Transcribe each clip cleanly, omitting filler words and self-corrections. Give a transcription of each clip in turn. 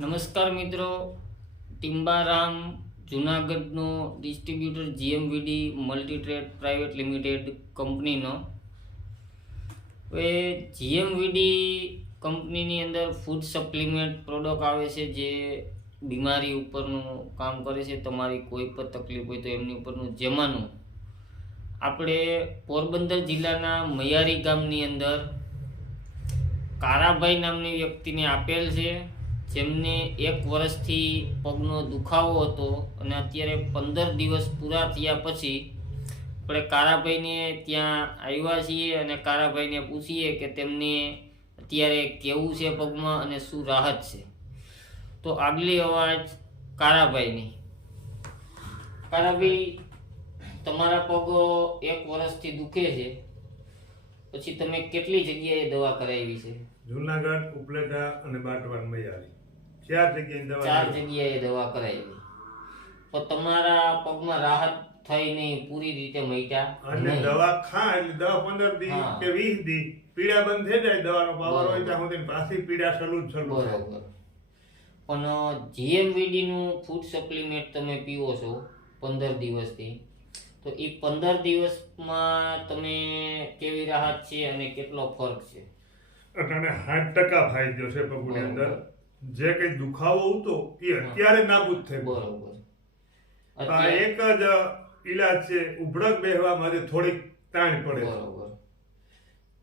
નમસ્કાર મિત્રો, ટિમ્બારામ જૂનાગઢનો distributor જીએમવીડી મલ્ટીટ્રેડ private limited કંપનીનો હવે જીએમવીડી કંપનીની અંદર ફૂડ સપ્લિમેન્ટ પ્રોડક્ટ આવે છે જે બીમારી ઉપરનું કામ કરે છે. તમારી કોઈ પણ તકલીફ હોય તો એમની ઉપરનું જેમાંનું આપણે પોરબંદર જિલ્લાના મૈયારી ગામની અંદર કારાભાઈ નામની વ્યક્તિને આપેલ છે, જેમને 1 વર્ષથી પગનો દુખાવો હતો અને અત્યારે 15 દિવસ પૂરા થયા પછી આપણે કારાભાઈને ત્યાં આવ્યા છીએ અને કારાભાઈને પૂછીએ કે તેમને અત્યારે કેવું છે પગમાં અને શું રાહત છે. તો આગલી અવાજ કારાભાઈની. કારાભાઈ, તમારા પગ 1 વર્ષથી દુખે છે, પછી તમે કેટલી જગ્યાએ દવા કરાવી છે? જૂનાગઢ, ઉપલેટા અને બાટવાન મૈયારી 4 જગ્યાએ દવા કરાવી. પણ તમારા પગમાં રાહત થઈ નહીં, પૂરી રીતે મટ્યા અને દવા ખા એટલે દવા 15 દી કે 20 દી પીડા બંધ થઈ જાય, દવાનો પાવર હોય ત્યાં સુધી પાછી પીડા ચાલુ બરોબર. પણ જીએમવીડી નું ફૂડ સપ્લિમેન્ટ તમે પીવો છો 15 દિવસથી, તો એ 15 દિવસમાં તમે કેવી રાહત છે અને કેટલો ફરક છે? અને 60% ફાયદો છે પગની અંદર. જે કઈ દુખાવો હતો એ અત્યારે નાબૂદ થઈ ગયો. બરોબર. આ એક જ ઈલાજ છે, ઉભડક બેહવા માટે થોડીક તાણ પડે. બરોબર.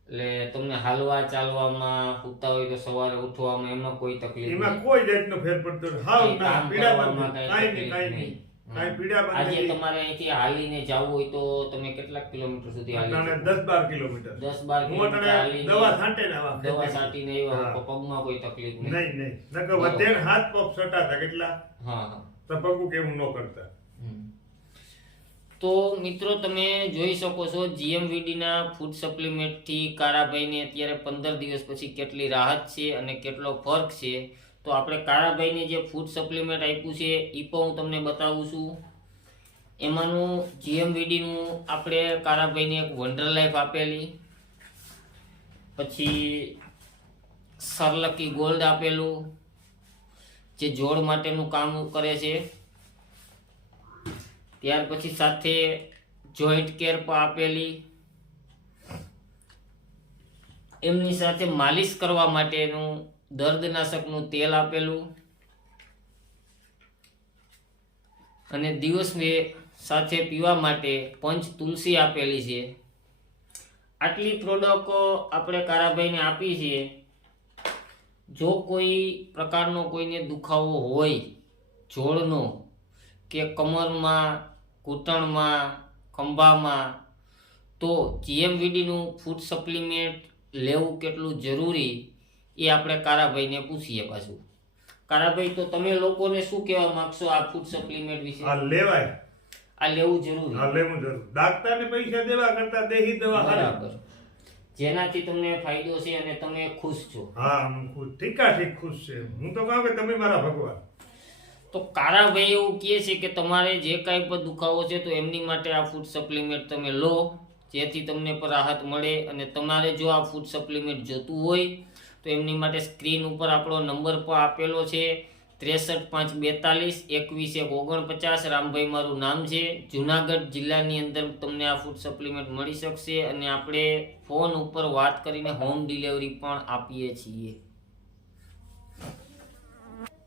એટલે તમને હાલવા ચાલવામાં, સૂતા હોય તો સવારે ઉઠવામાં એમાં કોઈ તકલીફ એમાં કોઈ જાતનો ફેર પડતો નથી. હાવ ના પીડા બંધ, કાઈ નહીં. કાઈ પીડા બંધ. આજે તમારે અહીંથી હાલીને જવું હોય તો તમે કેટલા કિલોમીટર સુધી હાલી? 10-12 કિલોમીટર. 10-12 કિલોમીટર હાલીને દવા છાંટીને આવ્યા. દવા છાંટીને આવ્યા, પગમાં કોઈ તકલીફ નહીં. નકર વધે હાથ પગ સટાતા કેટલા. હા. તો પગું કેવું ન કરતા. તો મિત્રો, તમે જોઈ શકો છો જીએમવીડીના ફૂડ સપ્લિમેન્ટથી કારાભાઈને અત્યારે 15 દિવસ પછી કેટલી રાહત છે અને કેટલો ફરક છે. તો આપણે કારાભાઈને જે ફૂડ સપ્લિમેન્ટ આપ્યું છે એ પણ હું તમને બતાવું છું. એમાંનું જીએમવીડીનું આપણે કારાભાઈને એક વન્ડર લાઈફ આપેલી, પછી સરલકી ગોલ્ડ આપેલું જે જોડ માટેનું કામ કરે છે. ત્યાર પછી સાથે જોઈન્ટ કેર પણ આપેલી, એમની સાથે માલિશ કરવા માટેનું દર્દનાશકનું તેલ આપેલું અને દિવસ સાથે પીવા માટે પંચ તુલસી આપેલી છે. આટલી પ્રોડક્ટ આપણે કારાભાઈને આપી છે. જો કોઈ પ્રકારનો કોઈને દુખાવો હોય જોડનો કે કમરમાં, ઘૂંટણમાં, ખંભામાં, તો જીએમવીડીનું ફૂડ સપ્લિમેન્ટ લેવું કેટલું જરૂરી એ આપણે કારાભાઈને પૂછીએ. પાછું કારાભાઈ, તો તમે લોકોને શું કહેવા માંગશો આ ફૂડ સપ્લિમેન્ટ વિશે? આ લેવાય, આ લેવું જરૂરી. આ લેવું જરૂર. ડાક્ટરને પૈસા દેવા કરતા દેહી દવા બરાબર, જેનાથી તમને ફાયદો છે અને તમે ખુશ છો. હા, હું ખુશ, ઠીક ખુશ છે. હું તો કહું કે તમે મારા ભગવાન. તો કારાભાઈ એવું કહે છે કે તમારે જે કાંઈ પણ દુખાવો છે તો એમની માટે આ ફૂડ સપ્લિમેન્ટ તમે લો, જેથી તમને પણ રાહત મળે. અને તમારે જો આ ફૂડ સપ્લિમેન્ટ જોતું હોય તો એમની માટે સ્ક્રીન ઉપર આપણો નંબર પણ આપેલો છે, 63-542-21-49. રામભાઈ મારું નામ છે. જૂનાગઢ જિલ્લાની અંદર તમને આ ફૂડ સપ્લિમેન્ટ મળી શકશે અને આપણે ફોન ઉપર વાત કરીને હોમ ડિલિવરી પણ આપીએ છીએ.